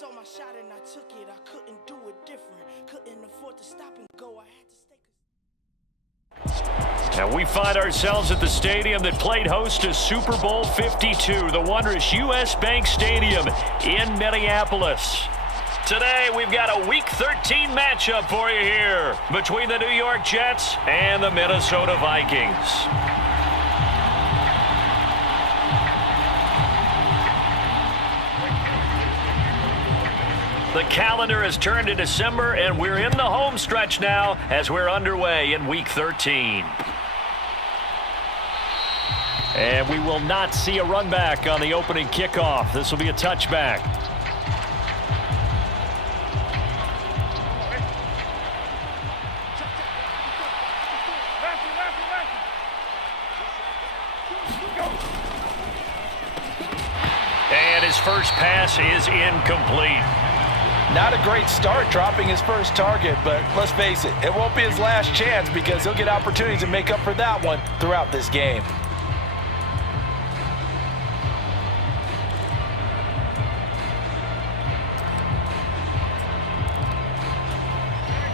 saw my shot and I took it. I couldn't do it different. Couldn't afford to stop and go. I had to stay. And we find ourselves at the stadium that played host to Super Bowl 52, the wondrous U.S. Bank Stadium in Minneapolis. Today, we've got a Week 13 matchup for you here between the New York Jets and the Minnesota Vikings. The calendar has turned to December, and we're in the home stretch now as we're underway in Week 13. And we will not see a run back on the opening kickoff. This will be a touchback. And his first pass is incomplete. Not a great start dropping his first target, but let's face it, it won't be his last chance because he'll get opportunities to make up for that one throughout this game.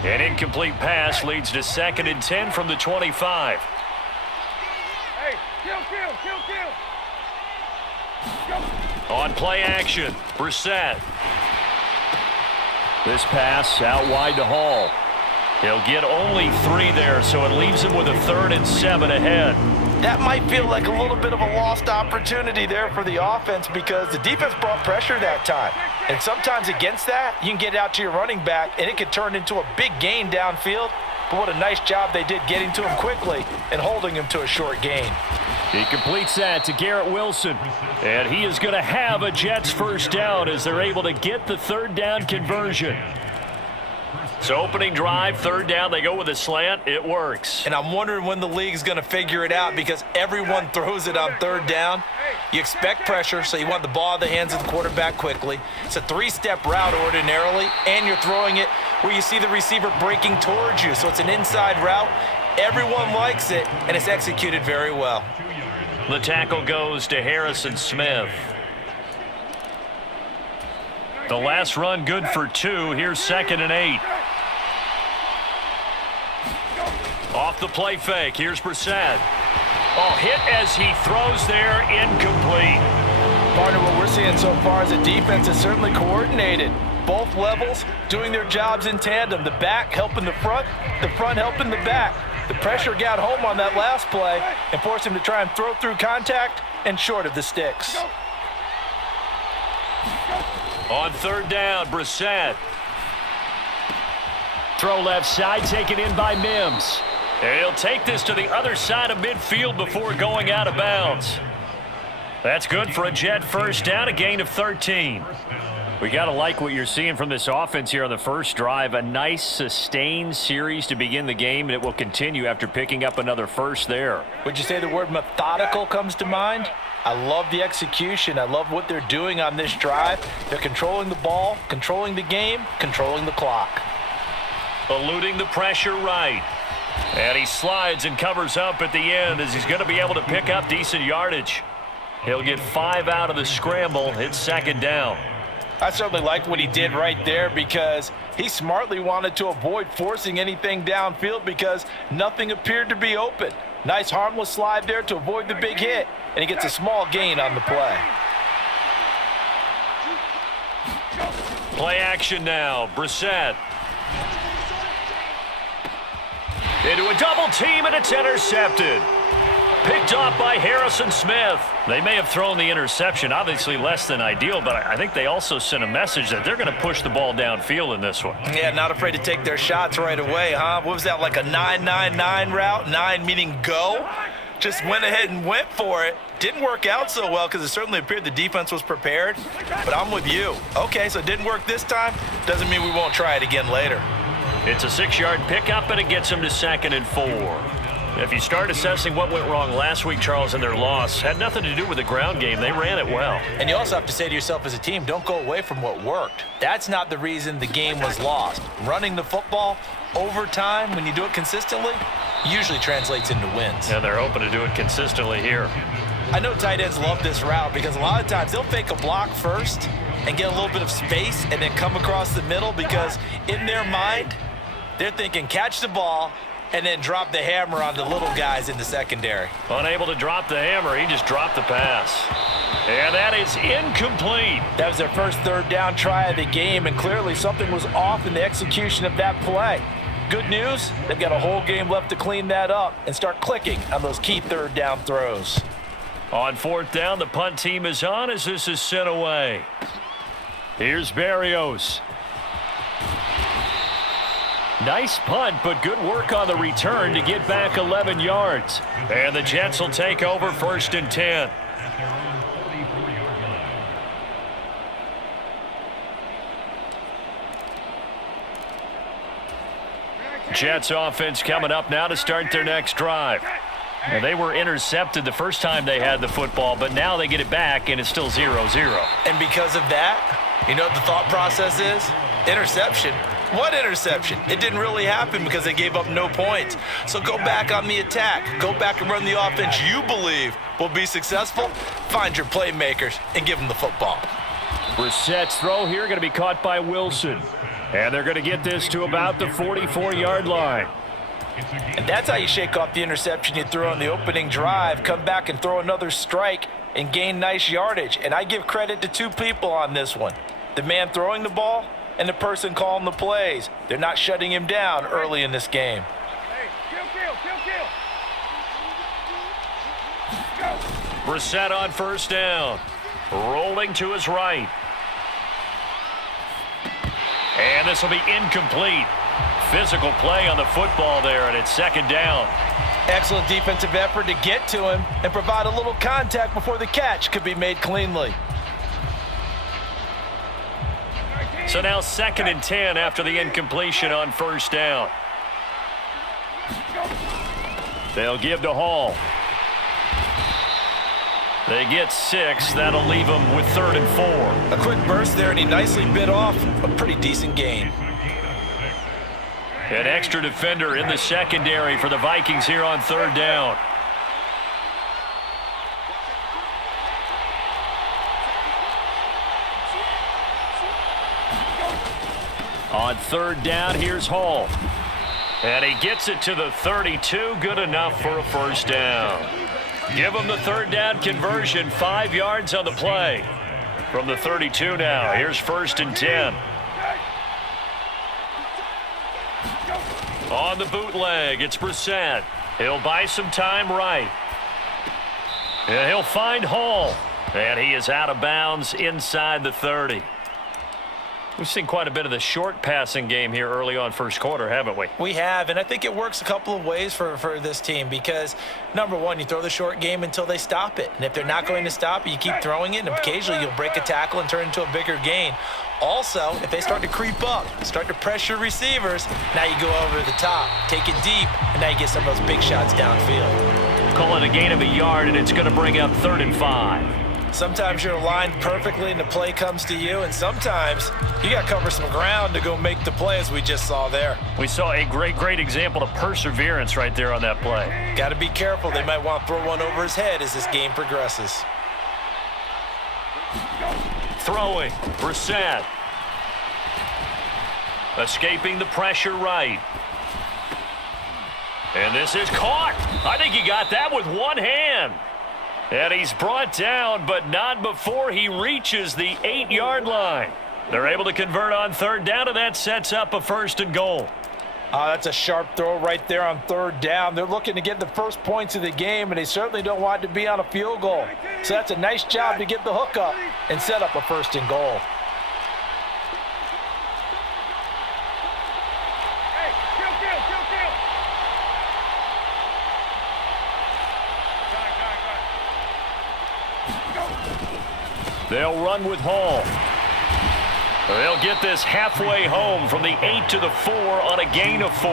An incomplete pass leads to 2nd and 10 from the 25. Hey, kill. On play action, Brissett. This pass out wide to Hall. He'll get only 3 there, so it leaves him with a 3rd and 7 ahead. That might feel like a little bit of a lost opportunity there for the offense because the defense brought pressure that time. And sometimes against that, you can get out to your running back, and it could turn into a big gain downfield. But what a nice job they did getting to him quickly and holding him to a short gain. He completes that to Garrett Wilson. And he is going to have a Jets first down as they're able to get the 3rd down conversion. So opening drive, 3rd down, they go with a slant. It works. And I'm wondering when the league's going to figure it out because everyone throws it on 3rd down. You expect pressure, so you want the ball in the hands of the quarterback quickly. It's a 3-step route ordinarily, and you're throwing it where you see the receiver breaking towards you. So it's an inside route. Everyone likes it, and it's executed very well. The tackle goes to Harrison Smith. The last run good for 2. Here's 2nd and 8. Off the play fake. Here's Brissett. Oh, hit as he throws there. Incomplete. Partner, what we're seeing so far is the defense is certainly coordinated. Both levels doing their jobs in tandem. The back helping the front helping the back. The pressure got home on that last play and forced him to try and throw through contact and short of the sticks. On 3rd down, Brissett. Throw left side, taken in by Mims. And he'll take this to the other side of midfield before going out of bounds. That's good for a Jet first down, a gain of 13. We got to like what you're seeing from this offense here on the first drive. A nice, sustained series to begin the game, and it will continue after picking up another first there. Would you say the word methodical comes to mind? I love the execution. I love what they're doing on this drive. They're controlling the ball, controlling the game, controlling the clock. Eluding the pressure right. And he slides and covers up at the end as he's going to be able to pick up decent yardage. He'll get 5 out of the scramble. It's 2nd down. I certainly like what he did right there because he smartly wanted to avoid forcing anything downfield because nothing appeared to be open. Nice harmless slide there to avoid the big hit, and he gets a small gain on the play. Play action now. Brissett. Into a double team, and it's intercepted. Picked off by Harrison Smith. They may have thrown the interception, obviously less than ideal, but I think they also sent a message that they're going to push the ball downfield in this one. Yeah, not afraid to take their shots right away, huh? What was that, like a 9-9-9 route? 9 meaning go? Just went ahead and went for it. Didn't work out so well because it certainly appeared the defense was prepared, but I'm with you. Okay, so it didn't work this time. Doesn't mean we won't try it again later. It's a 6-yard pickup, and it gets them to 2nd and 4. If you start assessing what went wrong last week, Charles, in their loss, had nothing to do with the ground game. They ran it well. And you also have to say to yourself as a team, don't go away from what worked. That's not the reason the game was lost. Running the football over time, when you do it consistently, usually translates into wins. And they're hoping to do it consistently here. I know tight ends love this route because a lot of times they'll fake a block first, and get a little bit of space and then come across the middle, because in their mind, they're thinking catch the ball and then drop the hammer on the little guys in the secondary. Unable to drop the hammer, he just dropped the pass. And that is incomplete. That was their first third down try of the game, and clearly something was off in the execution of that play. Good news, they've got a whole game left to clean that up and start clicking on those key third down throws. On fourth down, the punt team is on as this is sent away. Here's Berrios. Nice punt, but good work on the return to get back 11 yards. And the Jets will take over 1st and 10. Jets offense coming up now to start their next drive. Now, they were intercepted the first time they had the football, but now they get it back, and it's still 0-0. And because of that, you know what the thought process is? Interception. What interception? It didn't really happen because they gave up no points. So go back on the attack. Go back and run the offense you believe will be successful. Find your playmakers and give them the football. Brissett's throw here going to be caught by Wilson. And they're going to get this to about the 44-yard line. And that's how you shake off the interception you threw on the opening drive. Come back and throw another strike and gain nice yardage. And I give credit to two people on this one. The man throwing the ball and the person calling the plays. They're not shutting him down early in this game. Hey, kill. Go. Brissett on first down. Rolling to his right. And this will be incomplete. Physical play on the football there, and it's 2nd down. Excellent defensive effort to get to him and provide a little contact before the catch could be made cleanly. So now 2nd and 10 after the incompletion on first down. They'll give to Hall. They get 6. That'll leave them with 3rd and 4. A quick burst there, and he nicely bit off a pretty decent gain. An extra defender in the secondary for the Vikings here on 3rd down. On 3rd down, here's Hall. And he gets it to the 32. Good enough for a first down. Give him the 3rd down conversion. 5 yards on the play. From the 32 now, here's 1st and 10. On the bootleg, it's Brissett. He'll buy some time right. And he'll find Hall. And he is out of bounds inside the 30. We've seen quite a bit of the short passing game here early on first quarter, haven't we? We have, and I think it works a couple of ways for this team because, number one, you throw the short game until they stop it. And if they're not going to stop it, you keep throwing it, and occasionally you'll break a tackle and turn it into a bigger gain. Also, if they start to creep up, start to pressure receivers, now you go over the top, take it deep, and now you get some of those big shots downfield. Call it a gain of a yard, and it's going to bring up 3rd and 5. Sometimes you're aligned perfectly and the play comes to you, and sometimes you got to cover some ground to go make the play, as we just saw there. We saw a great example of perseverance right there on that play. Got to be careful. They might want to throw one over his head as this game progresses. Throwing, Brissett. Escaping the pressure right. And this is caught. I think he got that with one hand. And he's brought down, but not before he reaches the 8-yard line. They're able to convert on 3rd down, and that sets up a 1st and goal. That's a sharp throw right there on 3rd down. They're looking to get the first points of the game, and they certainly don't want it to be on a field goal. So that's a nice job to get the hook up and set up a 1st and goal. They'll run with Hall. They'll get this halfway home from the 8 to the 4 on a gain of 4.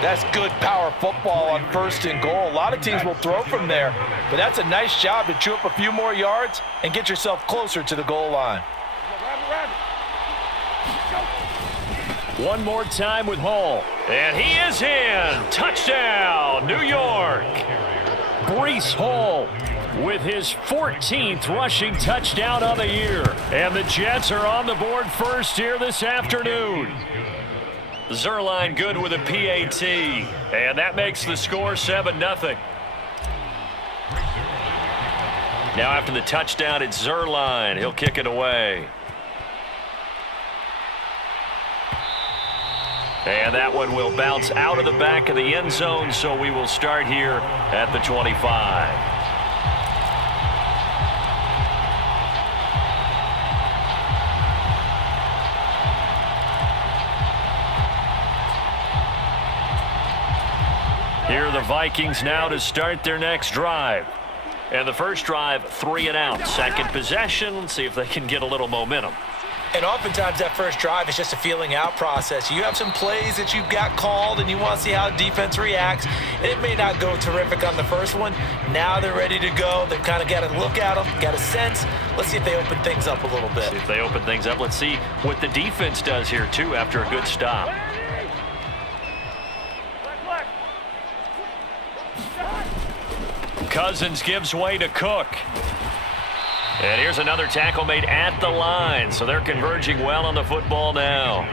That's good power football on 1st and goal. A lot of teams will throw from there, but that's a nice job to chew up a few more yards and get yourself closer to the goal line. One more time with Hall. And he is in. Touchdown, New York. Breece Hall with his 14th rushing touchdown of the year. And the Jets are on the board first here this afternoon. Zerline good with a PAT, and that makes the score 7-0. Now after the touchdown, it's Zerline. He'll kick it away. And that one will bounce out of the back of the end zone, so we will start here at the 25. Here are the Vikings now to start their next drive. And the first drive, 3 and out. Second possession, let's see if they can get a little momentum. And oftentimes that first drive is just a feeling out process. You have some plays that you've got called and you want to see how defense reacts. And it may not go terrific on the first one. Now they're ready to go. They've kind of got to look at them, got a sense. Let's see if they open things up a little bit. See if they open things up. Let's see what the defense does here, too, after a good stop. Cousins gives way to Cook. And here's another tackle made at the line, so they're converging well on the football now.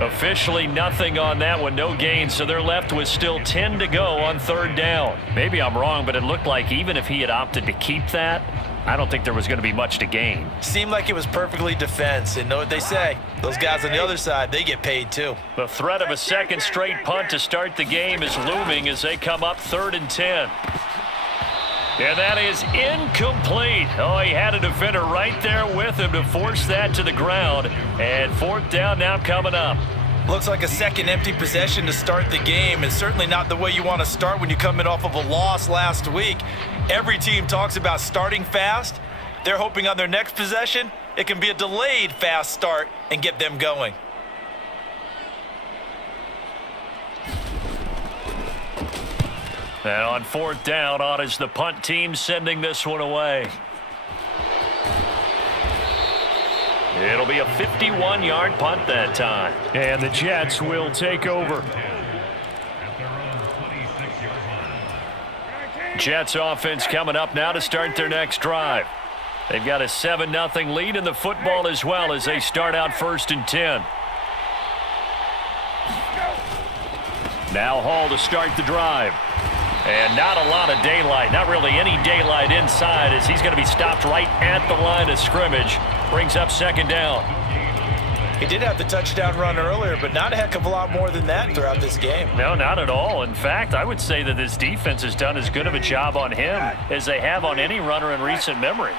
Officially nothing on that one, no gain, so they're left with still 10 to go on third down. Maybe I'm wrong, but it looked like even if he had opted to keep that, I don't think there was going to be much to gain. Seemed like it was perfectly defense, and know what they say. Those guys on the other side, they get paid too. The threat of a second straight punt to start the game is looming as they come up 3rd and 10. And that is incomplete. Oh, he had a defender right there with him to force that to the ground. And 4th down now coming up. Looks like a second empty possession to start the game, and certainly not the way you want to start when you're coming off of a loss last week. Every team talks about starting fast. They're hoping on their next possession, it can be a delayed fast start and get them going. And on 4th down, on is the punt team sending this one away. It'll be a 51-yard punt that time. And the Jets will take over. Jets offense coming up now to start their next drive. They've got a 7-0 lead in the football as well as they start out 1st and 10. Now Hall to start the drive. And not a lot of daylight, not really any daylight inside as he's going to be stopped right at the line of scrimmage. Brings up 2nd down. He did have the touchdown run earlier, but not a heck of a lot more than that throughout this game. No, not at all. In fact, I would say that this defense has done as good of a job on him as they have on any runner in recent memory.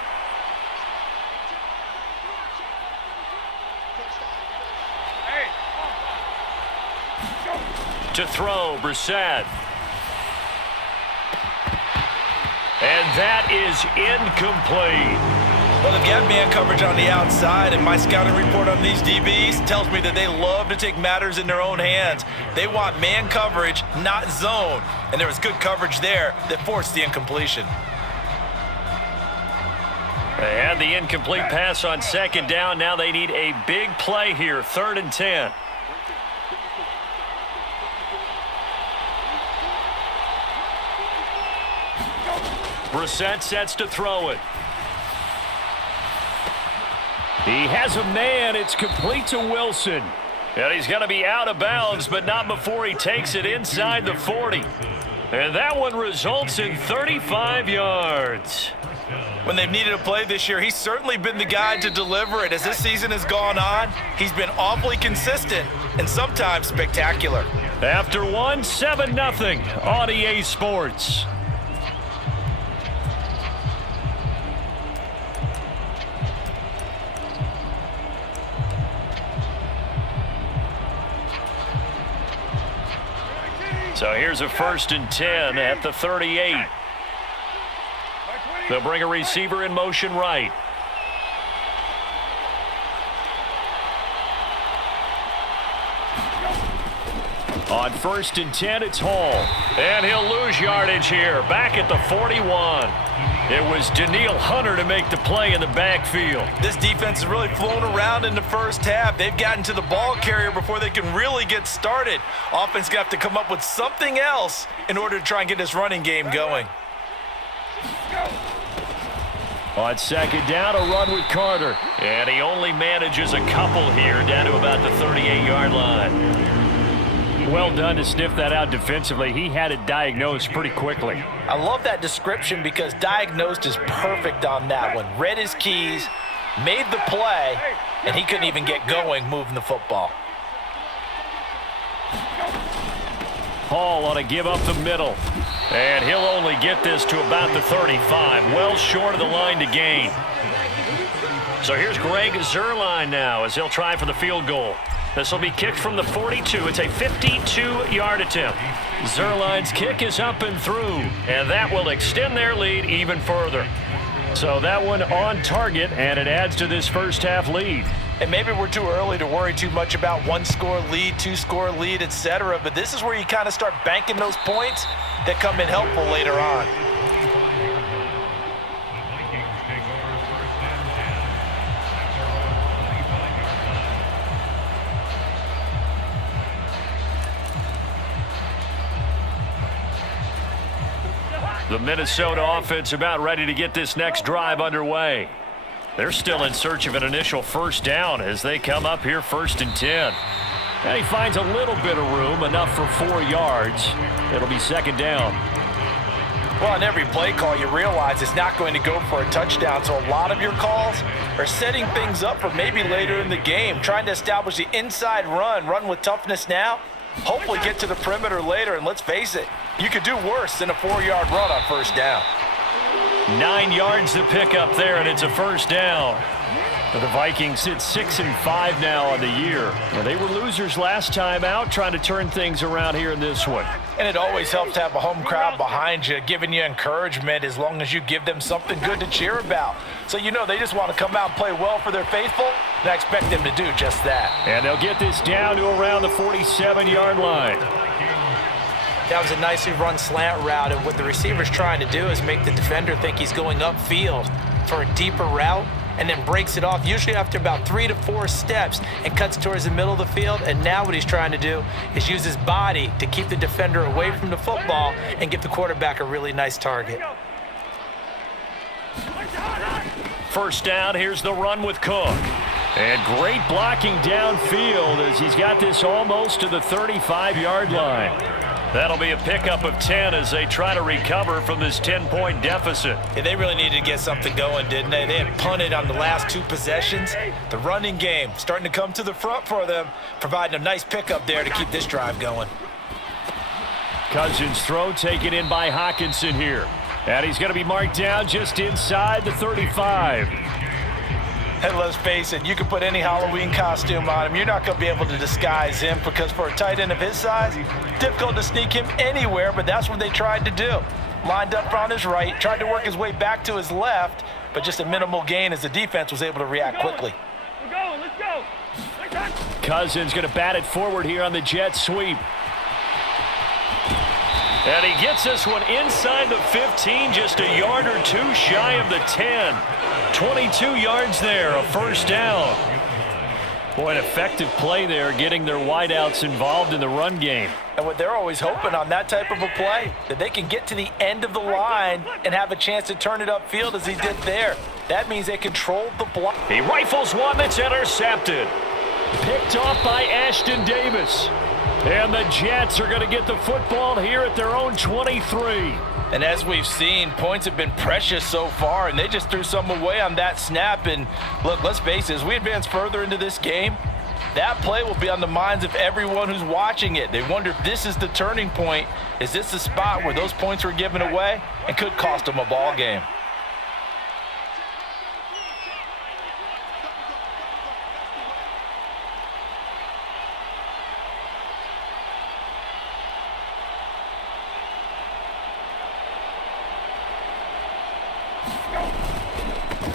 To throw, Brissett. And that is incomplete. Well, they've got man coverage on the outside, and my scouting report on these DBs tells me that they love to take matters in their own hands. They want man coverage, not zone. And there was good coverage there that forced the incompletion. They had the incomplete pass on 2nd down. Now they need a big play here, 3rd and 10. Brissett sets to throw it. He has a man. It's complete to Wilson. And he's going to be out of bounds, but not before he takes it inside the 40. And that one results in 35 yards. When they've needed a play this year, he's certainly been the guy to deliver it. As this season has gone on, he's been awfully consistent and sometimes spectacular. After 7-0 on EA Sports. So here's a 1st and 10 at the 38. They'll bring a receiver in motion right. On 1st and 10, it's Hall. And he'll lose yardage here, back at the 41. It was Daniil Hunter to make the play in the backfield. This defense has really flown around in the first half. They've gotten to the ball carrier before they can really get started. Offense going to have to come up with something else in order to try and get this running game going. On second down, a run with Carter. And he only manages a couple here down to about the 38-yard line. Well done to sniff that out defensively. He had it diagnosed pretty quickly. I love that description because diagnosed is perfect on that one. Read his keys, made the play, and he couldn't even get going moving the football. Hall on a give up the middle. And he'll only get this to about the 35. Well short of the line to gain. So here's Greg Zuerlein now as he'll try for the field goal. This will be kicked from the 42. It's a 52-yard attempt. Zuerlein's kick is up and through. And that will extend their lead even further. So that one on target, and it adds to this first half lead. And maybe we're too early to worry too much about one-score lead, two-score lead, etc. But this is where you kind of start banking those points that come in helpful later on. The Minnesota offense about ready to get this next drive underway. They're still in search of an initial first down as they come up here 1st and 10. And he finds a little bit of room, enough for 4 yards. It'll be 2nd down. Well, on every play call, you realize it's not going to go for a touchdown. So a lot of your calls are setting things up for maybe later in the game, trying to establish the inside run with toughness now, hopefully get to the perimeter later. And let's face it, you could do worse than a 4-yard run on 1st down. 9 yards to pick up there, and it's a 1st down. The Vikings sit 6-5 now on the year. They were losers last time out, trying to turn things around here in this one. And it always helps to have a home crowd behind you, giving you encouragement as long as you give them something good to cheer about. So you know they just want to come out and play well for their faithful, and I expect them to do just that. And they'll get this down to around the 47-yard line. That was a nicely run slant route, and what the receiver's trying to do is make the defender think he's going upfield for a deeper route, and then breaks it off, usually after about 3 to 4 steps, and cuts towards the middle of the field. And now what he's trying to do is use his body to keep the defender away from the football and give the quarterback a really nice target. 1st down, here's the run with Cook. And great blocking downfield as he's got this almost to the 35-yard line. That'll be a pickup of 10 as they try to recover from this 10-point deficit. Yeah, they really needed to get something going, didn't they? They had punted on the last 2 possessions. The running game starting to come to the front for them, providing a nice pickup there to keep this drive going. Cousins' throw taken in by Hockenson here. And he's going to be marked down just inside the 35. And let's face it, you can put any Halloween costume on him. You're not going to be able to disguise him because for a tight end of his size, difficult to sneak him anywhere, but that's what they tried to do. Lined up on his right, tried to work his way back to his left, but just a minimal gain as the defense was able to react quickly. We're going, let's go. Cousins going to bat it forward here on the jet sweep. And he gets this one inside the 15, just a yard or 2 shy of the 10. 22 yards there, a 1st down. Boy, an effective play there, getting their wideouts involved in the run game. And what they're always hoping on that type of a play, that they can get to the end of the line and have a chance to turn it upfield as he did there. That means they controlled the block. He rifles one that's intercepted. Picked off by Ashton Davis. And the Jets are going to get the football here at their own 23. And as we've seen, points have been precious so far, and they just threw some away on that snap. And look, let's face it, as we advance further into this game, that play will be on the minds of everyone who's watching it. They wonder if this is the turning point. Is this the spot where those points were given away and could cost them a ball game?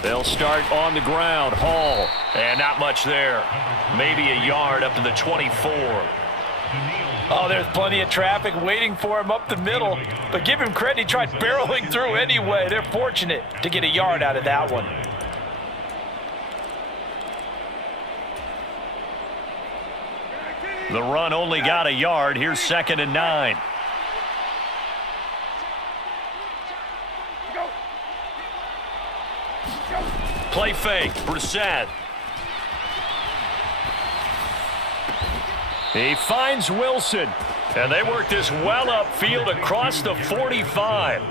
They'll start on the ground. Hall. And not much there. Maybe a yard up to the 24. Oh, there's plenty of traffic waiting for him up the middle. But give him credit, he tried barreling through anyway. They're fortunate to get a yard out of that one. The run only got a yard. Here's 2nd and 9. Play fake. Brissett. He finds Wilson. And they work this well upfield across the 45.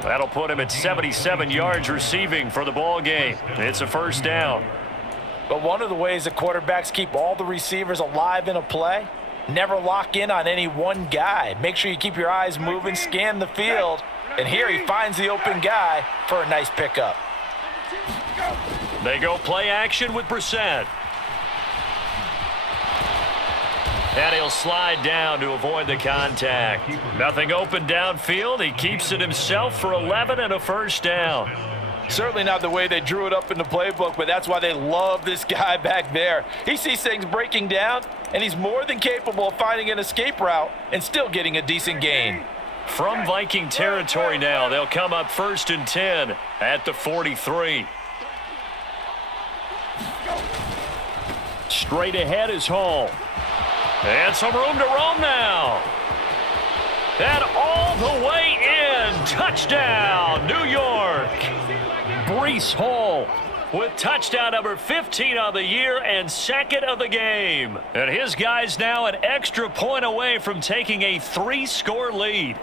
That'll put him at 77 yards receiving for the ball game. It's a first down. But one of the ways that quarterbacks keep all the receivers alive in a play, never lock in on any one guy. Make sure you keep your eyes moving, scan the field. And here he finds the open guy for a nice pickup. They go play action with Brissett. And he'll slide down to avoid the contact. Nothing open downfield. He keeps it himself for 11 and a first down. Certainly not the way they drew it up in the playbook, but that's why they love this guy back there. He sees things breaking down, and he's more than capable of finding an escape route and still getting a decent gain. From Viking territory now, they'll come up 1st and 10 at the 43. Straight ahead is Hall. And some room to roam now. And all the way in. Touchdown, New York. Breece Hall with touchdown number 15 on the year and 2nd of the game. And his guys now an extra point away from taking a 3-score lead.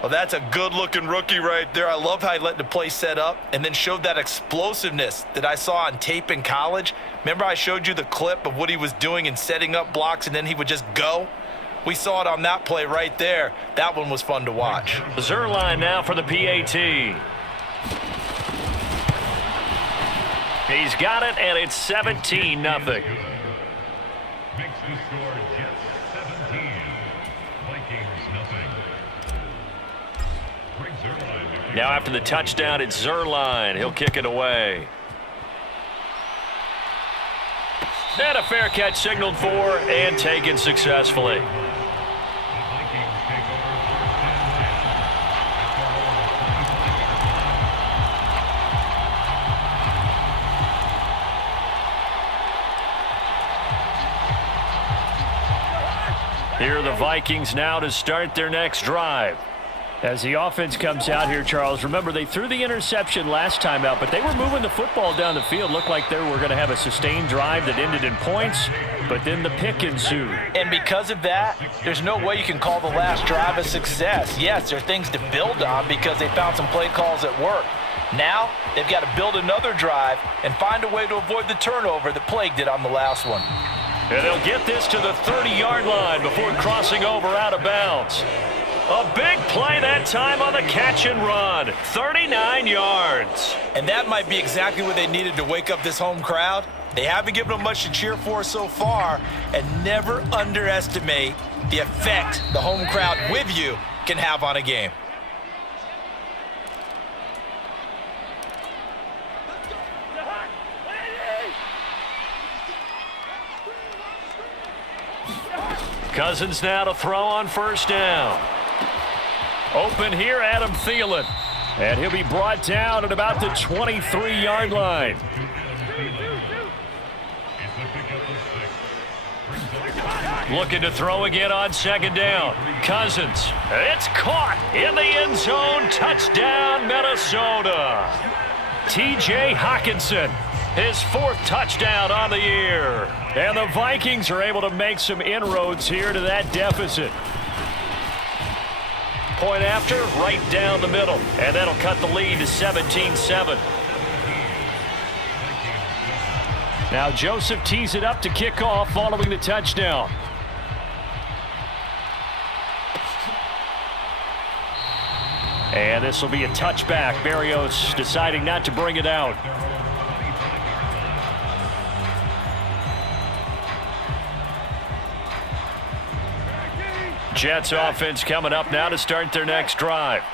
Well, that's a good-looking rookie right there. I love how he let the play set up and then showed that explosiveness that I saw on tape in college. Remember I showed you the clip of what he was doing and setting up blocks, and then he would just go? We saw it on that play right there. That one was fun to watch. Zerline now for the PAT. He's got it, and it's 17-0. Now after the touchdown, it's Zerline. He'll kick it away. And a fair catch signaled for and taken successfully. Here are the Vikings now to start their next drive. As the offense comes out here, Charles, remember they threw the interception last time out, but they were moving the football down the field. Looked like they were going to have a sustained drive that ended in points, but then the pick ensued. And because of that, there's no way you can call the last drive a success. Yes, there are things to build on because they found some play calls that work. Now, they've got to build another drive and find a way to avoid the turnover that plagued it on the last one. And they'll get this to the 30-yard line before crossing over out of bounds. A big play that time on the catch and run. 39 yards. And that might be exactly what they needed to wake up this home crowd. They haven't given them much to cheer for so far. And never underestimate the effect the home crowd with you can have on a game. Cousins now to throw on first down. Open here, Adam Thielen. And he'll be brought down at about the 23-yard line. Looking to throw again on second down. Cousins. It's caught in the end zone. Touchdown, Minnesota. T.J. Hockenson, his 4th touchdown on the year. And the Vikings are able to make some inroads here to that deficit. Point after, right down the middle. And that'll cut the lead to 17-7. Now Joseph tees it up to kick off following the touchdown. And this will be a touchback. Berrios deciding not to bring it out. Jets offense coming up now to start their next drive.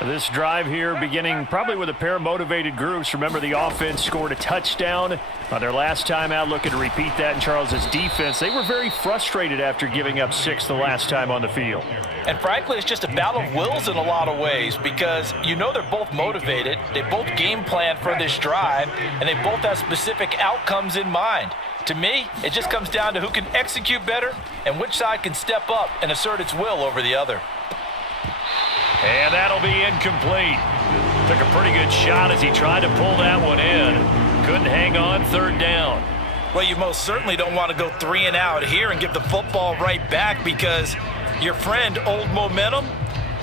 This drive here beginning probably with a pair of motivated groups. Remember, the offense scored a touchdown on their last time out, looking to repeat that in Charles's defense. They were very frustrated after giving up 6 the last time on the field. And frankly, it's just a battle of wills in a lot of ways because you know they're both motivated. They both game plan for this drive, and they both have specific outcomes in mind. To me, it just comes down to who can execute better and which side can step up and assert its will over the other. And that'll be incomplete. Took a pretty good shot as he tried to pull that one in. Couldn't hang on third down. Well, you most certainly don't want to go 3 and out here and give the football right back, because your friend, Old Momentum,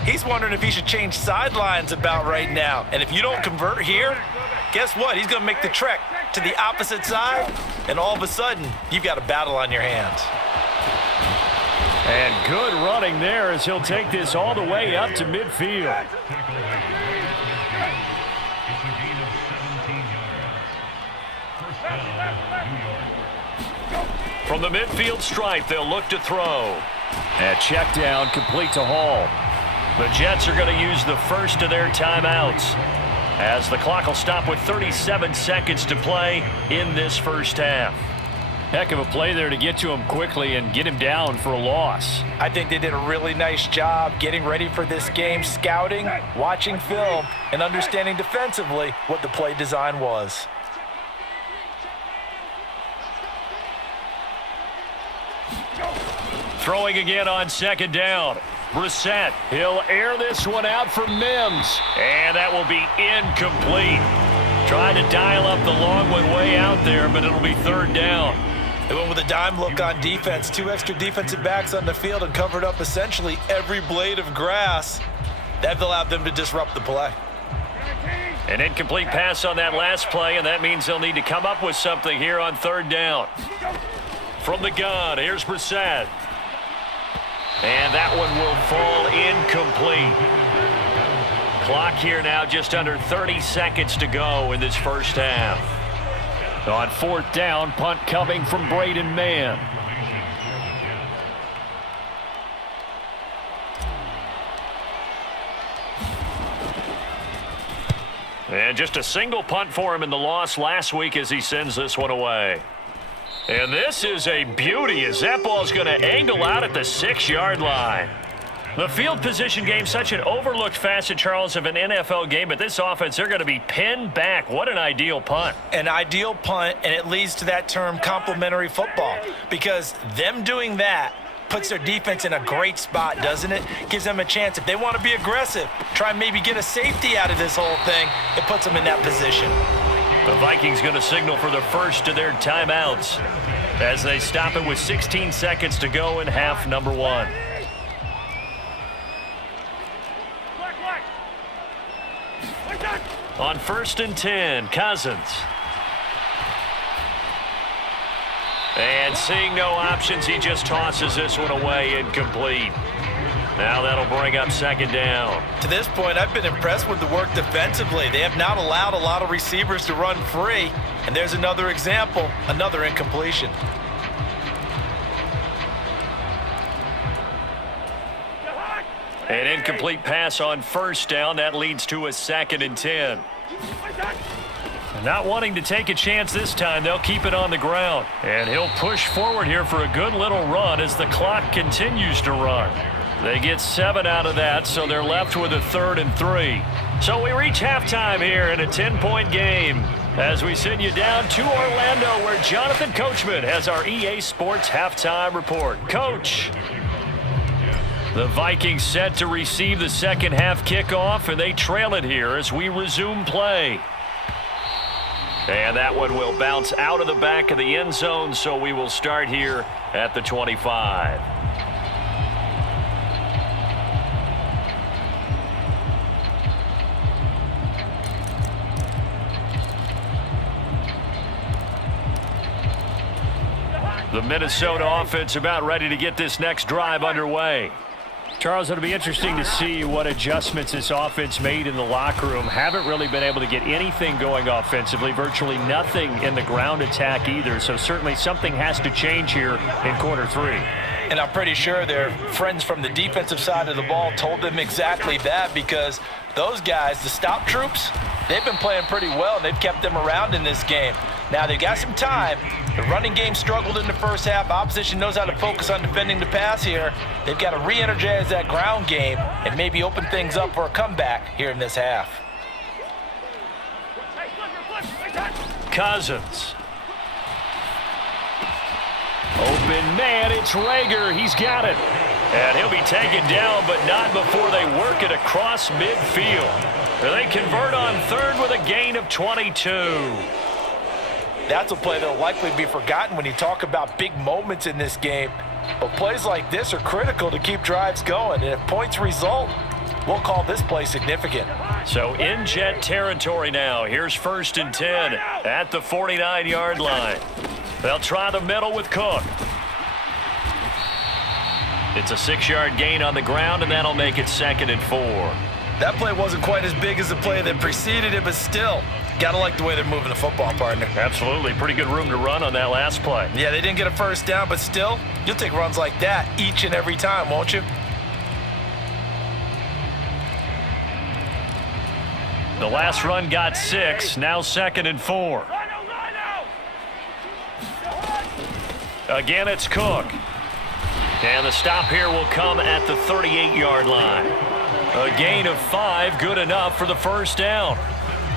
he's wondering if he should change sidelines about right now. And if you don't convert here, guess what? He's going to make the trek to the opposite side, and all of a sudden, you've got a battle on your hands. And good running there as he'll take this all the way up to midfield. From the midfield stripe, they'll look to throw. And check down, complete to Hall. The Jets are going to use the first of their timeouts, as the clock will stop with 37 seconds to play in this first half. Heck of a play there to get to him quickly and get him down for a loss. I think they did a really nice job getting ready for this game, scouting, watching film, and understanding defensively what the play design was. Throwing again on second down. Brissett, he'll air this one out for Mims, and that will be incomplete. Trying to dial up the long one way out there, but it'll be third down. They went with a dime look on defense. 2 extra defensive backs on the field and covered up essentially every blade of grass. That allowed them to disrupt the play. An incomplete pass on that last play, and that means they'll need to come up with something here on third down. From the gun, here's Brissett. And that one will fall incomplete. Clock here now just under 30 seconds to go in this first half. On fourth down, punt coming from Braden Mann. And just a single punt for him in the loss last week as he sends this one away. And this is a beauty as that ball's going to angle out at the 6-yard line. The field position game, such an overlooked facet, Charles, of an NFL game, but this offense, they're going to be pinned back. What an ideal punt. An ideal punt, and it leads to that term complementary football, because them doing that puts their defense in a great spot, doesn't it? Gives them a chance. If they want to be aggressive, try and maybe get a safety out of this whole thing, it puts them in that position. The Vikings going to signal for the first of their timeouts as they stop it with 16 seconds to go in half number 1. On 1st and 10, Cousins. And seeing no options, he just tosses this one away, incomplete. Now that'll bring up second down. To this point, I've been impressed with the work defensively. They have not allowed a lot of receivers to run free. And there's another example, another incompletion. An incomplete pass on first down. That leads to a 2nd and 10. Not wanting to take a chance this time, they'll keep it on the ground. And he'll push forward here for a good little run as the clock continues to run. They get 7 out of that, so they're left with a 3rd and 3. So we reach halftime here in a 10-point game as we send you down to Orlando, where Jonathan Coachman has our EA Sports halftime report. Coach. The Vikings set to receive the second half kickoff, and they trail it here as we resume play. And that one will bounce out of the back of the end zone, so we will start here at the 25. The Minnesota offense about ready to get this next drive underway. Charles, it'll be interesting to see what adjustments this offense made in the locker room. Haven't really been able to get anything going offensively, virtually nothing in the ground attack either. So certainly something has to change here in quarter 3. And I'm pretty sure their friends from the defensive side of the ball told them exactly that, because those guys, the stop troops, they've been playing pretty well, and they've kept them around in this game. Now, they've got some time. The running game struggled in the first half. Opposition knows how to focus on defending the pass here. They've got to re-energize that ground game and maybe open things up for a comeback here in this half. Cousins. Open man, it's Rager. He's got it. And he'll be taken down, but not before they work it across midfield. They convert on 3rd with a gain of 22. That's a play that will likely be forgotten when you talk about big moments in this game. But plays like this are critical to keep drives going, and if points result, we'll call this play significant. So in Jet territory now. Here's 1st and 10 at the 49-yard line. They'll try the middle with Cook. It's a 6-yard gain on the ground, and that'll make it 2nd and 4. That play wasn't quite as big as the play that preceded it, but still, gotta like the way they're moving the football, partner. Absolutely. Pretty good room to run on that last play. Yeah, they didn't get a first down, but still, you'll take runs like that each and every time, won't you? The last run got 6, now 2nd and 4. Again, it's Cook. And the stop here will come at the 38-yard line. A gain of 5, good enough for the first down.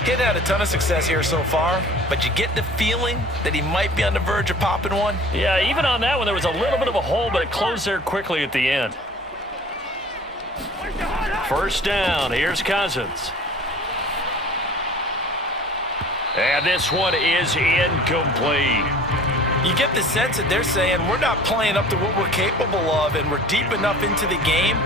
Getting had a ton of success here so far, but you get the feeling that he might be on the verge of popping one. Yeah, even on that one, there was a little bit of a hole, but it closed there quickly at the end. First down, here's Cousins. And this one is incomplete. You get the sense that they're saying we're not playing up to what we're capable of, and we're deep enough into the game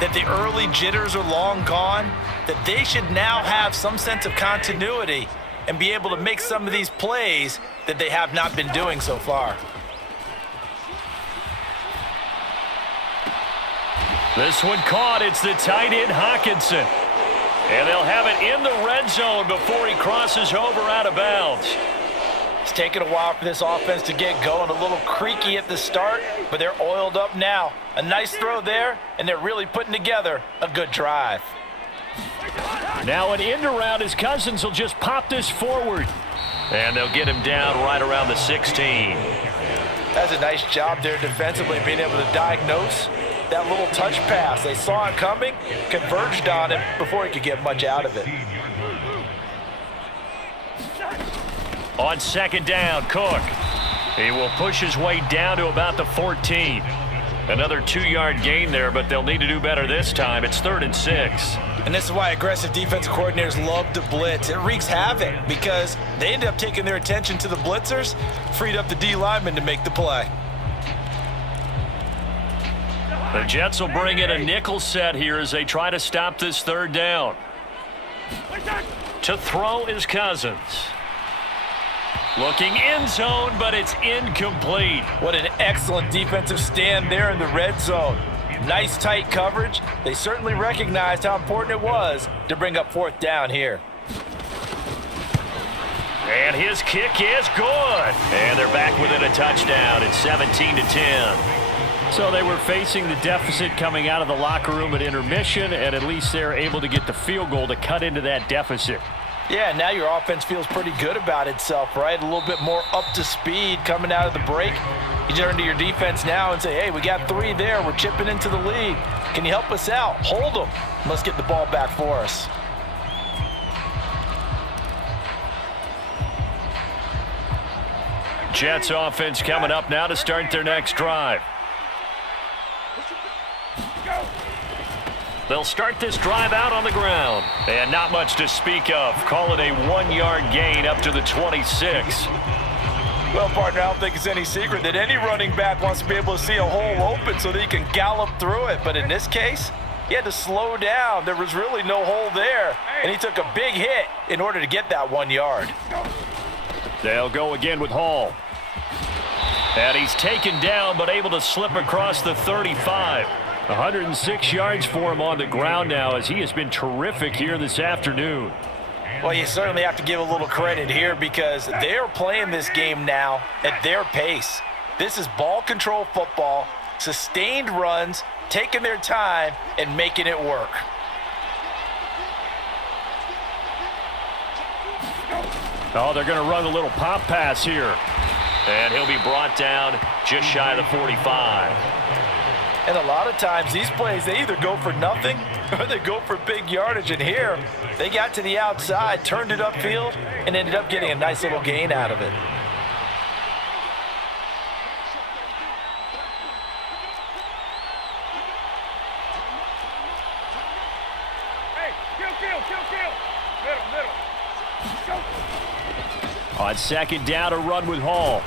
that the early jitters are long gone, that they should now have some sense of continuity and be able to make some of these plays that they have not been doing so far. This one caught. It's the tight end, Hawkinson. And they'll have it in the red zone before he crosses over out of bounds. It's taken a while for this offense to get going. A little creaky at the start, but they're oiled up now. A nice throw there, and they're really putting together a good drive. Now an end around as Cousins will just pop this forward. And they'll get him down right around the 16. That's a nice job there defensively, being able to diagnose that little touch pass. They saw it coming, converged on him before he could get much out of it. On 2nd down, Cook. He will push his way down to about the 14. Another 2-yard gain there, but they'll need to do better this time. It's 3rd and 6. And this is why aggressive defensive coordinators love to blitz. It wreaks havoc because they end up taking their attention to the blitzers, freed up the D lineman to make the play. The Jets will bring in a nickel set here as they try to stop this 3rd down. To throw is Cousins. Looking end zone, but it's incomplete. What an excellent defensive stand there in the red zone. Nice tight coverage. They certainly recognized how important it was to bring up 4th down here. And his kick is good. And they're back within a touchdown. It's 17-10. So they were facing the deficit coming out of the locker room at intermission, and at least they're able to get the field goal to cut into that deficit. Yeah, now your offense feels pretty good about itself, right? A little bit more up to speed coming out of the break. You turn to your defense now and say, hey, we got 3 there. We're chipping into the lead. Can you help us out? Hold them. Let's get the ball back for us. Jets offense coming up now to start their next drive. They'll start this drive out on the ground. And not much to speak of. Call it a 1-yard gain up to the 26. Well, partner, I don't think it's any secret that any running back wants to be able to see a hole open so that he can gallop through it. But in this case, he had to slow down. There was really no hole there. And he took a big hit in order to get that 1 yard. They'll go again with Hall. And he's taken down but able to slip across the 35. 106 yards for him on the ground now as he has been terrific here this afternoon. Well, you certainly have to give a little credit here because they're playing this game now at their pace. This is ball control football, sustained runs, taking their time and making it work. Oh, they're going to run a little pop pass here. And he'll be brought down just shy of the 45. And a lot of times these plays, they either go for nothing or they go for big yardage. And here, they got to the outside, turned it upfield, and ended up getting a nice little gain out of it. Hey, kill. Middle. On second down, a run with Hall.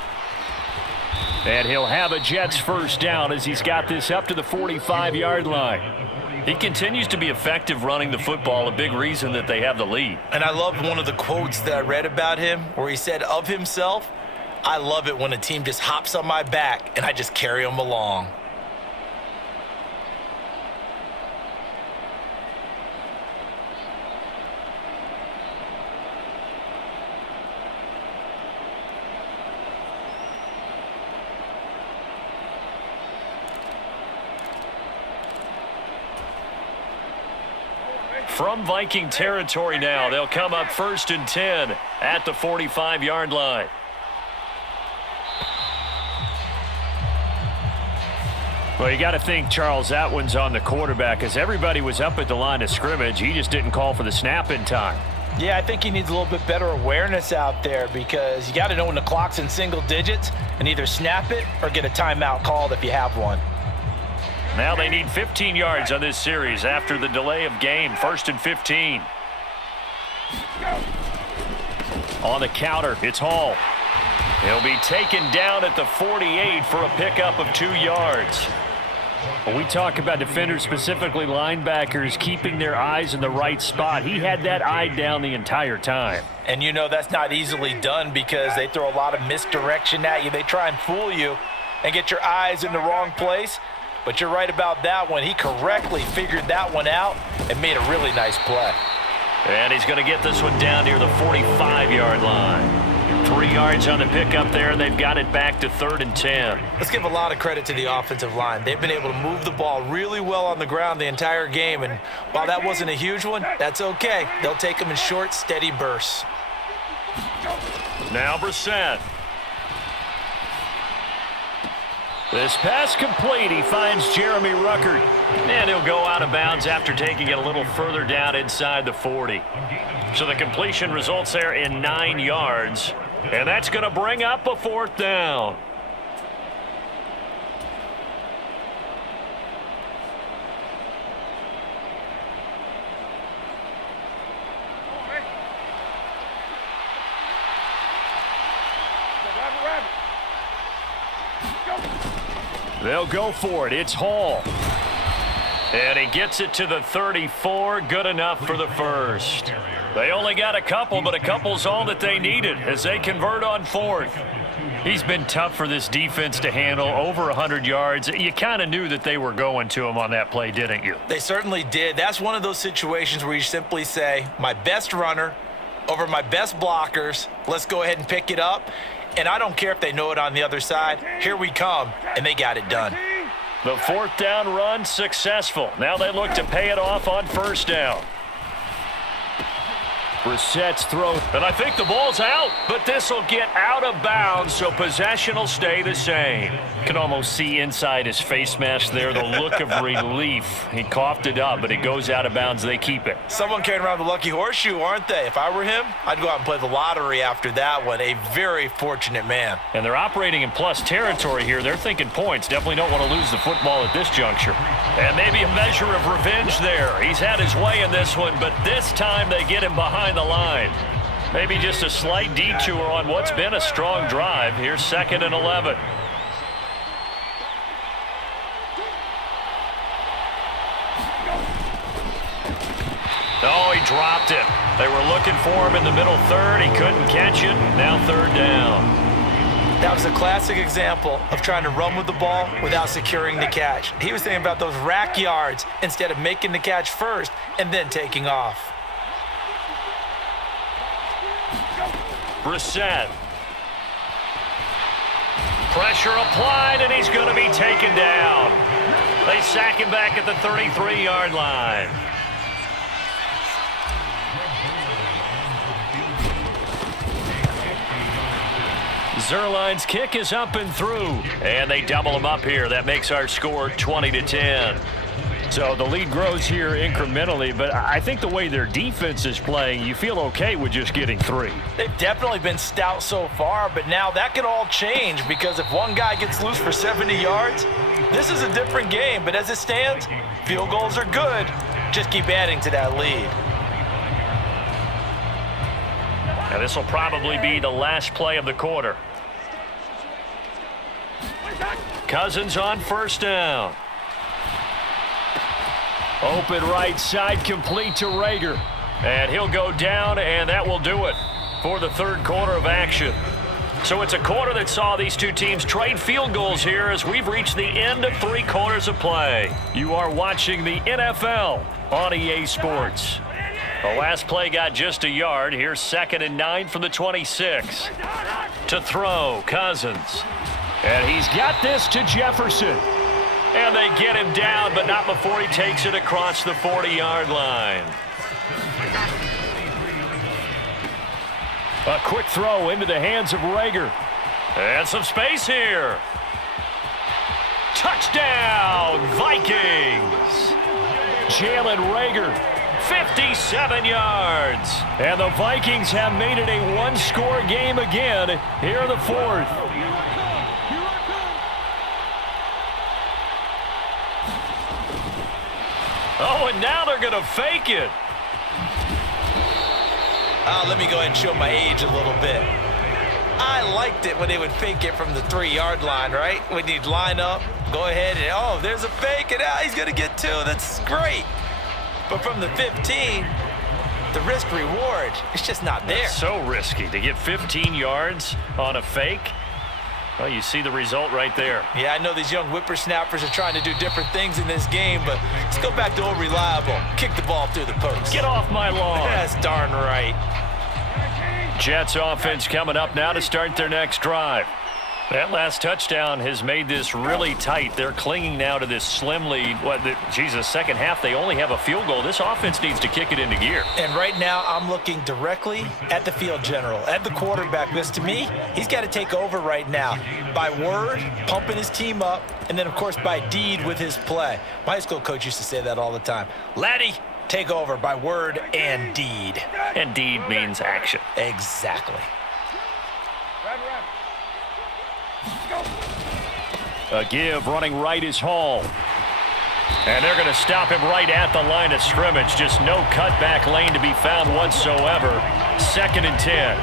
And he'll have a Jets first down as he's got this up to the 45-yard line. He continues to be effective running the football, a big reason that they have the lead. And I love one of the quotes that I read about him where he said of himself, "I love it when a team just hops on my back and I just carry them along." From Viking territory now, they'll come up 1st and 10 at the 45-yard line. Well, you got to think, Charles, that one's on the quarterback as everybody was up at the line of scrimmage. He just didn't call for the snap in time. Yeah, I think he needs a little bit better awareness out there because you got to know when the clock's in single digits and either snap it or get a timeout called if you have one. Now they need 15 yards on this series after the delay of game. 1st and 15. On the counter, it's Hall. He'll be taken down at the 48 for a pickup of 2 yards. When we talk about defenders, specifically linebackers, keeping their eyes in the right spot, he had that eye down the entire time. And you know that's not easily done because they throw a lot of misdirection at you. They try and fool you and get your eyes in the wrong place. But you're right about that one. He correctly figured that one out and made a really nice play. And he's going to get this one down near the 45-yard line. 3 yards on the pickup there, and they've got it back to 3rd and 10. Let's give a lot of credit to the offensive line. They've been able to move the ball really well on the ground the entire game. And while that wasn't a huge one, that's okay. They'll take them in short, steady bursts. Now Brissett. This pass complete. He finds Jeremy Ruckert. And he'll go out of bounds after taking it a little further down inside the 40. So the completion results there in 9 yards. And that's going to bring up a 4th down. They'll go for it. It's Hall. And he gets it to the 34. Good enough for the first. They only got a couple, but a couple's all that they needed as they convert on 4th. He's been tough for this defense to handle, over 100 yards. You kind of knew that they were going to him on that play, didn't you? They certainly did. That's one of those situations where you simply say, my best runner over my best blockers. Let's go ahead and pick it up. And I don't care if they know it on the other side. Here we come, and they got it done. The 4th down run successful. Now they look to pay it off on 1st down. Brissett's throw, and I think the ball's out, but this will get out of bounds, so possession will stay the same. You can almost see inside his face mask there the look of relief. He coughed it up, but it goes out of bounds. They keep it. Someone carrying around the lucky horseshoe, aren't they? If I were him, I'd go out and play the lottery after that one. A very fortunate man. And they're operating in plus territory here. They're thinking points. Definitely don't want to lose the football at this juncture. And maybe a measure of revenge there. He's had his way in this one, but this time they get him behind the line. Maybe just a slight detour on what's been a strong drive. Here's 2nd and 11. Oh, he dropped it. They were looking for him in the middle 3rd. He couldn't catch it. Now 3rd down. That was a classic example of trying to run with the ball without securing the catch. He was thinking about those rack yards instead of making the catch first and then taking off. Brissett. Pressure applied, and he's going to be taken down. They sack him back at the 33-yard line. Zerline's kick is up and through, and they double him up here. That makes our score 20-10. So the lead grows here incrementally, but I think the way their defense is playing, you feel okay with just getting 3. They've definitely been stout so far, but now that could all change because if one guy gets loose for 70 yards, this is a different game. But as it stands, field goals are good. Just keep adding to that lead. And this will probably be the last play of the quarter. Cousins on first down. Open right side, complete to Rager. And he'll go down, and that will do it for the third quarter of action. So it's a quarter that saw these two teams trade field goals here as we've reached the end of 3 quarters of play. You are watching the NFL on EA Sports. The last play got just a yard. Here's 2nd and 9 from the 26. To throw, Cousins. And he's got this to Jefferson. And they get him down, but not before he takes it across the 40-yard line. A quick throw into the hands of Rager. And some space here. Touchdown, Vikings. Jalen Rager, 57 yards. And the Vikings have made it a one-score game again here in the fourth. Oh, and now they're going to fake it. Let me go ahead and show my age a little bit. I liked it when they would fake it from the 3-yard line, right? When you'd line up, go ahead and, oh, there's a fake, and he's going to get 2. That's great. But from the 15, the risk reward, it's just not there. That's so risky to get 15 yards on a fake. Well, you see the result right there. Yeah, I know these young whippersnappers are trying to do different things in this game, but let's go back to old reliable. Kick the ball through the post. Get off my lawn. That's darn right. Jets offense coming up now to start their next drive. That last touchdown has made this really tight. They're clinging now to this slim lead. Second half, they only have a field goal. This offense needs to kick it into gear. And right now, I'm looking directly at the field general, at the quarterback. Because to me, he's got to take over right now. By word, pumping his team up, and then, of course, by deed with his play. My high school coach used to say that all the time. Laddie, take over by word and deed. And deed means action. Exactly. A give running right is Hall. And they're going to stop him right at the line of scrimmage. Just no cutback lane to be found whatsoever. 2nd and 10.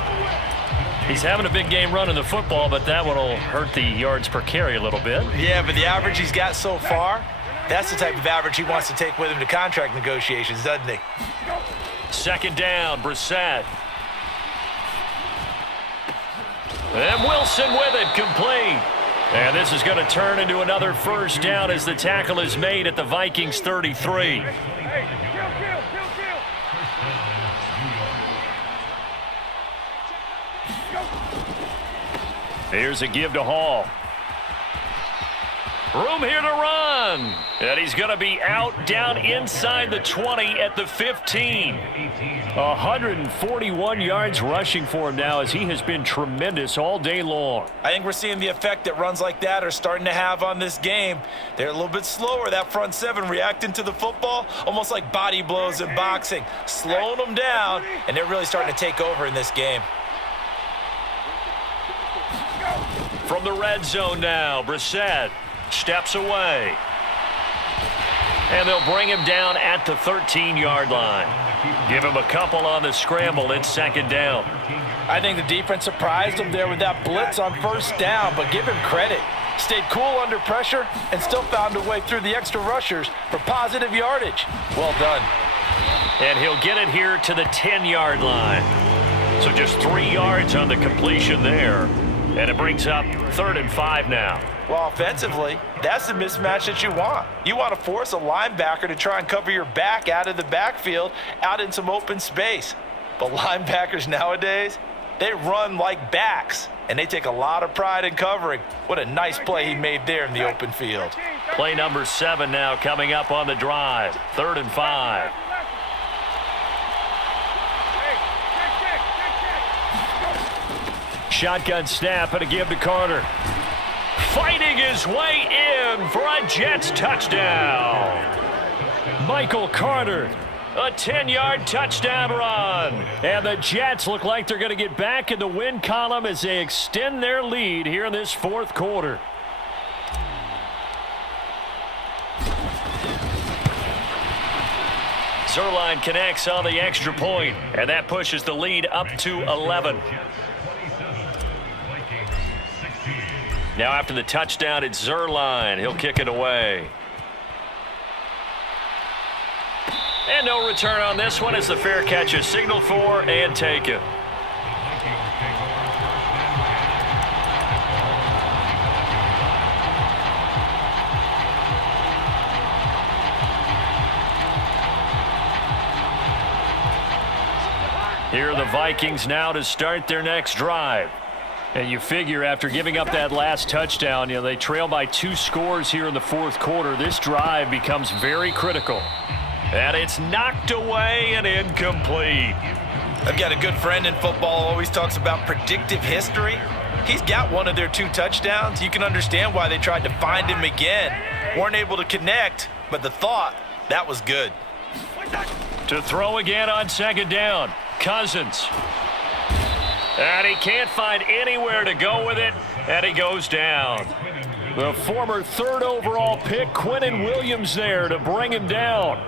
He's having a big game running the football, but that one will hurt the yards per carry a little bit. Yeah, but the average he's got so far, that's the type of average he wants to take with him to contract negotiations, doesn't he? 2nd down, Brissett. And Wilson with it, complete. And this is going to turn into another first down as the tackle is made at the Vikings 33. Here's a give to Hall. Room here to run. And he's going to be out down inside the 20 at the 15. 141 yards rushing for him now as he has been tremendous all day long. I think we're seeing the effect that runs like that are starting to have on this game. They're a little bit slower, that front 7 reacting to the football, almost like body blows in boxing, slowing them down, and they're really starting to take over in this game. From the red zone now, Brissett steps away. And they'll bring him down at the 13-yard line. Give him a couple on the scramble. It's 2nd down. I think the defense surprised him there with that blitz on first down, but give him credit. Stayed cool under pressure and still found a way through the extra rushers for positive yardage. Well done. And he'll get it here to the 10-yard line. So just 3 yards on the completion there. And it brings up 3rd and 5 now. Well, offensively, that's the mismatch that you want. You want to force a linebacker to try and cover your back out of the backfield, out in some open space. But linebackers nowadays, they run like backs, and they take a lot of pride in covering. What a nice play he made there in the open field. Play number 7 now coming up on the drive. 3rd and 5. Shotgun snap and a give to Carter. Fighting his way in for a Jets touchdown. Michael Carter, a 10-yard touchdown run. And the Jets look like they're going to get back in the win column as they extend their lead here in this 4th quarter. Zerline connects on the extra point, and that pushes the lead up to 11. Now after the touchdown, it's Zerline. He'll kick it away. And no return on this one as the fair catch is signaled for and taken. Here are the Vikings now to start their next drive. And you figure after giving up that last touchdown, they trail by 2 scores here in the fourth quarter. This drive becomes very critical. And it's knocked away and incomplete. I've got a good friend in football who always talks about predictive history. He's got one of their 2 touchdowns. You can understand why they tried to find him again. Weren't able to connect, but the thought, that was good. To throw again on second down. Cousins. And he can't find anywhere to go with it, and he goes down. The former 3rd overall pick, Quinnen Williams, there to bring him down.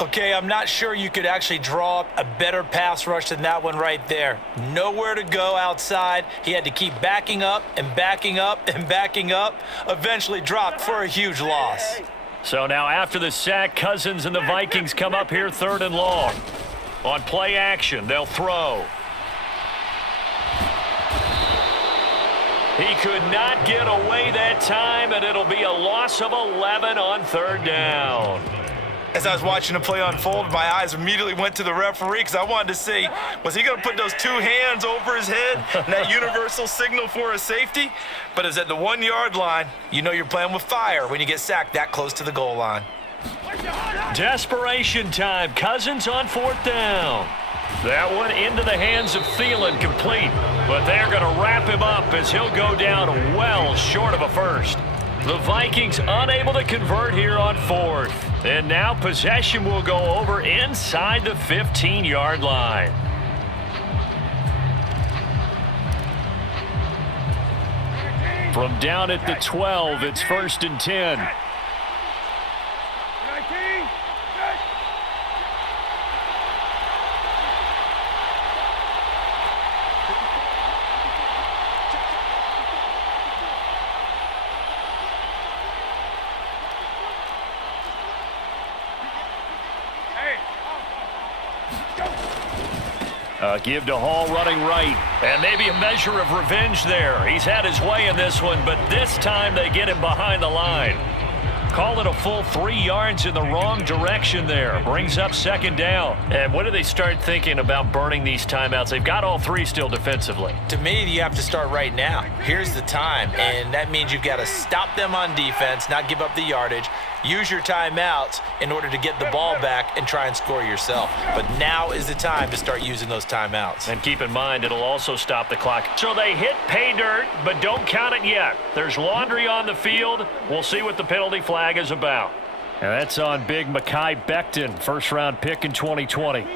Okay, I'm not sure you could actually draw up a better pass rush than that one right there. Nowhere to go outside. He had to keep backing up and backing up and backing up. Eventually dropped for a huge loss. So now after the sack, Cousins and the Vikings come up here 3rd and long. On play action, they'll throw. He could not get away that time, and it'll be a loss of 11 on 3rd down. As I was watching the play unfold, my eyes immediately went to the referee because I wanted to see, was he going to put those 2 hands over his head, that universal signal for a safety? But it's at the 1-yard line. You know you're playing with fire when you get sacked that close to the goal line. Desperation time. Cousins on 4th down. That one into the hands of Thielen, complete. But they're going to wrap him up as he'll go down well short of a first. The Vikings unable to convert here on 4th. And now possession will go over inside the 15-yard line. From down at the 12, it's 1st and 10. Give to Hall running right. And maybe a measure of revenge there. He's had his way in this one, but this time they get him behind the line. Call it a full 3 yards in the wrong direction there. Brings up 2nd down. And when do they start thinking about burning these timeouts? They've got all 3 still defensively. To me, you have to start right now. Here's the time, and that means you've got to stop them on defense, not give up the yardage. Use your timeouts in order to get the ball back and try and score yourself. But now is the time to start using those timeouts. And keep in mind, it'll also stop the clock. So they hit pay dirt, but don't count it yet. There's laundry on the field. We'll see what the penalty flag is about. And that's on big Mekhi Becton, 1st-round pick in 2020.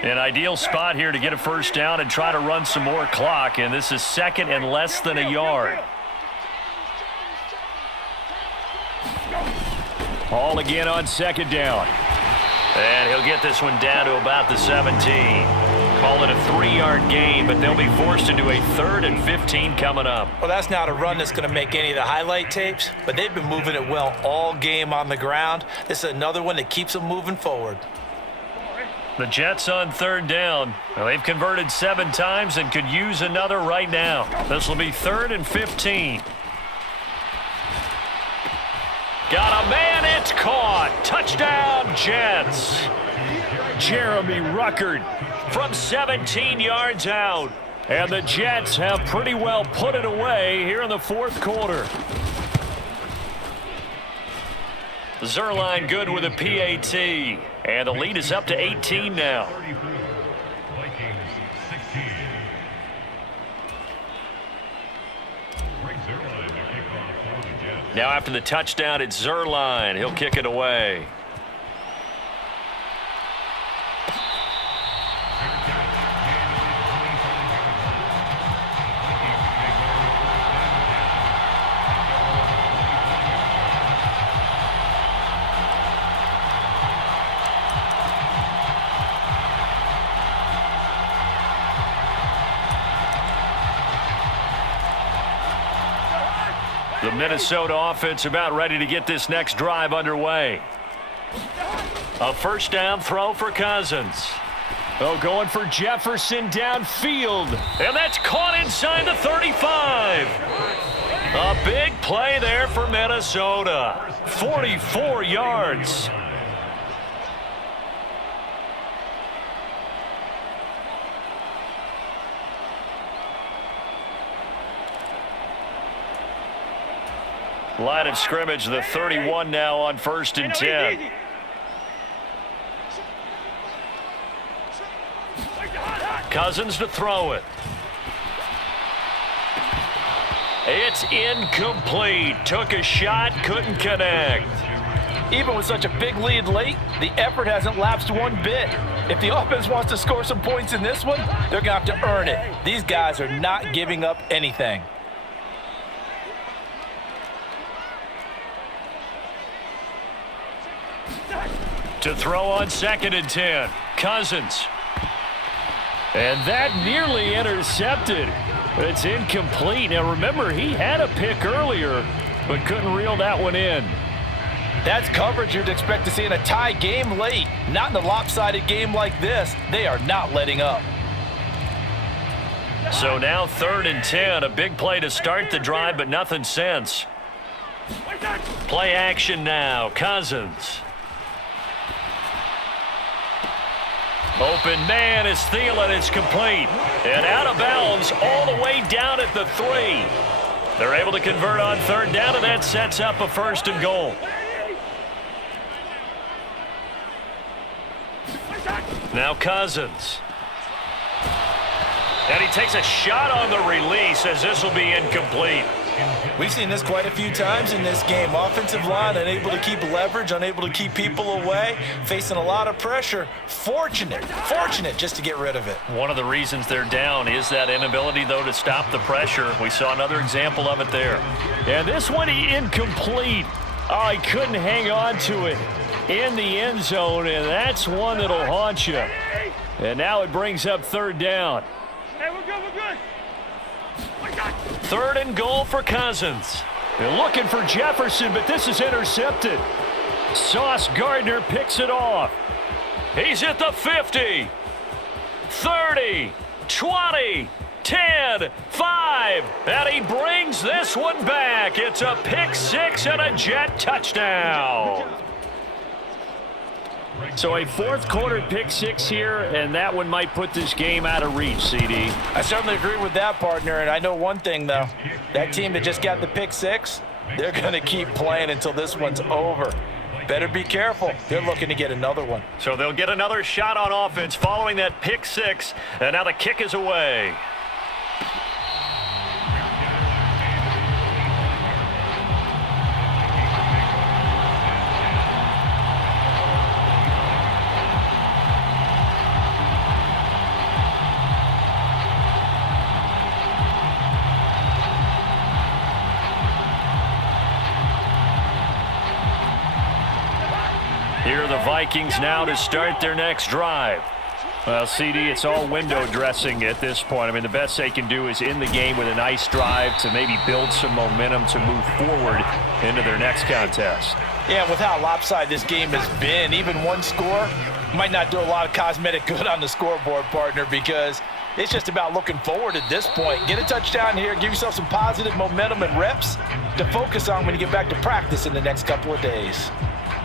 An ideal spot here to get a 1st down and try to run some more clock, and this is 2nd and less than a yard. Hall again on 2nd down. And he'll get this one down to about the 17. Call it a 3-yard gain, but they'll be forced into a 3rd and 15 coming up. Well, that's not a run that's going to make any of the highlight tapes, but they've been moving it well all game on the ground. This is another one that keeps them moving forward. The Jets on 3rd down. Well, they've converted 7 times and could use another right now. This will be 3rd and 15. Got a man, it's caught. Touchdown, Jets. Jeremy Ruckert from 17 yards out. And the Jets have pretty well put it away here in the 4th quarter. Zerline good with a PAT. And the lead is up to 18 now. Now after the touchdown, it's Zerline. He'll kick it away. Minnesota offense about ready to get this next drive underway. A first down throw for Cousins. Oh, going for Jefferson downfield. And that's caught inside the 35. A big play there for Minnesota. 44 yards. Line of scrimmage, the 31 now on 1st and 10. Cousins to throw it. It's incomplete. Took a shot, couldn't connect. Even with such a big lead late, the effort hasn't lapsed one bit. If the offense wants to score some points in this one, they're going to have to earn it. These guys are not giving up anything. To throw on 2nd and 10. Cousins. And that nearly intercepted. It's incomplete. Now remember, he had a pick earlier, but couldn't reel that one in. That's coverage you'd expect to see in a tie game late. Not in a lopsided game like this. They are not letting up. So now 3rd and 10. A big play to start the drive, but nothing since. Play action now. Cousins. Open man is Thielen. It's complete. And out of bounds all the way down at the 3. They're able to convert on 3rd down, and that sets up a 1st and goal. Now Cousins. And he takes a shot on the release as this will be incomplete. We've seen this quite a few times in this game. Offensive line unable to keep leverage, unable to keep people away, facing a lot of pressure. Fortunate just to get rid of it. One of the reasons they're down is that inability, though, to stop the pressure. We saw another example of it there. And this one incomplete. Oh, he couldn't hang on to it in the end zone, and that's one that'll haunt you. And now it brings up 3rd down. Hey, we're good, we're good. 3rd and goal for Cousins. They're looking for Jefferson, but this is intercepted. Sauce Gardner picks it off. He's at the 50, 30, 20, 10, 5, and he brings this one back. It's a pick 6 and a Jet touchdown. So a 4th quarter pick 6 here, and that one might put this game out of reach, CD. I certainly agree with that, partner, and I know one thing, though. That team that just got the pick 6, they're going to keep playing until this one's over. Better be careful. They're looking to get another one. So they'll get another shot on offense following that pick 6, and now the kick is away. Here are the Vikings now to start their next drive. Well, CD, it's all window dressing at this point. I mean, the best they can do is end the game with a nice drive to maybe build some momentum to move forward into their next contest. Yeah, with how lopsided this game has been, even one score might not do a lot of cosmetic good on the scoreboard, partner, because it's just about looking forward at this point. Get a touchdown here, give yourself some positive momentum and reps to focus on when you get back to practice in the next couple of days.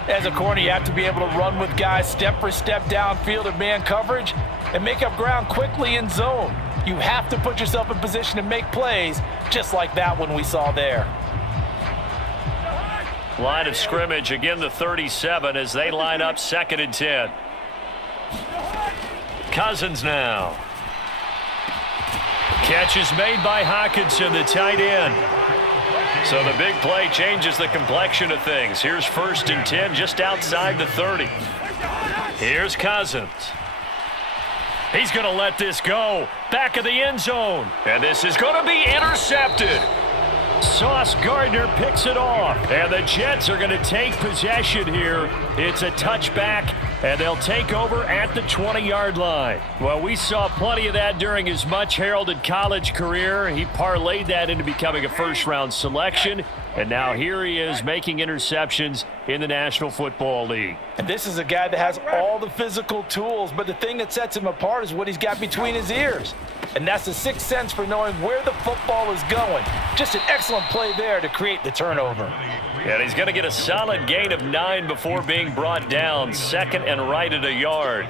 As a corner, you have to be able to run with guys step for step downfield or man coverage and make up ground quickly in zone. You have to put yourself in position to make plays, just like that one we saw there. Line of scrimmage, again the 37 as they line up 2nd and 10. Cousins now. Catch is made by Hockenson, the tight end. So the big play changes the complexion of things. Here's 1st and 10 just outside the 30. Here's Cousins. He's going to let this go. Back of the end zone. And this is going to be intercepted. Sauce Gardner picks it off. And the Jets are going to take possession here. It's a touchback And they'll take over at the 20-yard line. Well, we saw plenty of that during his much-heralded college career. He parlayed that into becoming a first-round selection. And now here he is making interceptions in the National Football League. And this is a guy that has all the physical tools, but the thing that sets him apart is what he's got between his ears. And that's the sixth sense for knowing where the football is going. Just an excellent play there to create the turnover. And he's going to get a solid gain of 9 before being brought down, second and right at a yard.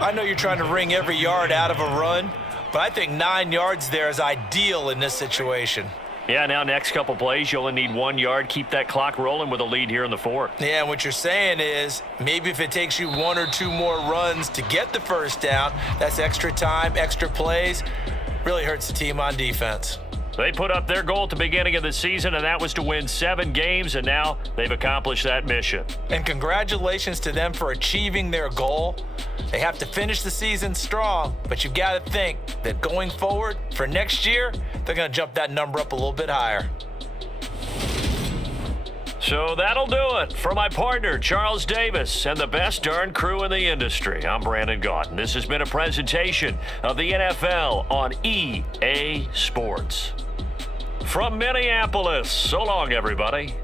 I know you're trying to wring every yard out of a run, but I think 9 yards there is ideal in this situation. Yeah, now next couple plays, you only need 1 yard. Keep that clock rolling with a lead here in the fourth. Yeah, and what you're saying is maybe if it takes you 1 or 2 more runs to get the first down, that's extra time, extra plays, really hurts the team on defense. They put up their goal at the beginning of the season, and that was to win 7 games, and now they've accomplished that mission. And congratulations to them for achieving their goal. They have to finish the season strong, but you've got to think that going forward for next year, they're going to jump that number up a little bit higher. So that'll do it for my partner, Charles Davis, and the best darn crew in the industry. I'm Brandon Gaudin. This has been a presentation of the NFL on EA Sports. From Minneapolis, so long, everybody.